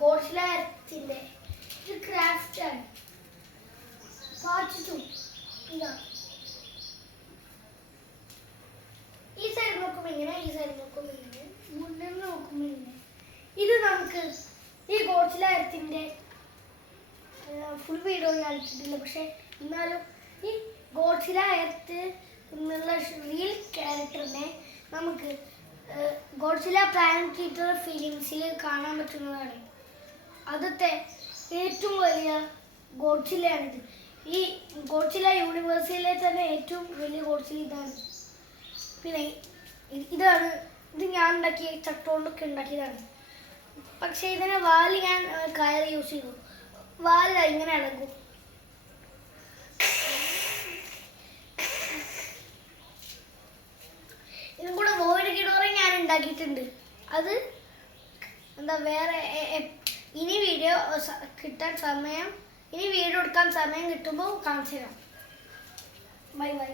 ഗോഡ്സില എർത്തിന്റെ ഒരു ക്രാഫ്റ്റ് ആണ്. പാർട്ട് 2 ഇതാ. ഈ സൈഡ് നോക്കുമ്പോൾ ഇങ്ങനെ, ഈ സൈഡ് നോക്കുമ്പോൾ ഇങ്ങനെ, മുന്നിൽ നോക്കുമ്പോൾ ഇങ്ങനെ. ഇത് നമുക്ക് ഈ ഗോഡ്സില എർത്തിന്റെ ഫുൾ വീഡിയോ കാണിച്ചിട്ടില്ല, പക്ഷെ എന്നാലും ഈ ഗോഡ്സില എർത്ത് എന്നുള്ള റിയൽ ക്യാരക്ടറിനെ നമുക്ക് ഗോഡ്സില പ്ലാനറ്റ് ഈറ്റർ ഫിലിംസിൽ കാണാൻ പറ്റുന്നതാണ്. ആദ്യത്തെ ഏറ്റവും വലിയ ഗോഡ്സിലയാണിത്. ഈ ഗോഡ്സില യൂണിവേഴ്സിലെ തന്നെ ഏറ്റവും വലിയ ഗോഡ്സില ഇതാണ്. പിന്നെ ഇതാണ്, ഇത് ഞാൻ ഉണ്ടാക്കിയ ചട്ടുകൊണ്ടൊക്കെ ഉണ്ടാക്കിയതാണ്. പക്ഷേ ഇതിനെ വാല് ഞാൻ കയറി യൂസ് ചെയ്തു. വാല് ഇങ്ങനെ അടങ്ങും. ഇതും കൂടെ വോയിഡ് കിടോറെ ഞാൻ ഉണ്ടാക്കിയിട്ടുണ്ട്. അത് എന്താ വേറെ ഇനി വീഡിയോ എടുക്കാൻ സമയം കിട്ടുമ്പോൾ കാണിച്ചു തരാം. Bye bye.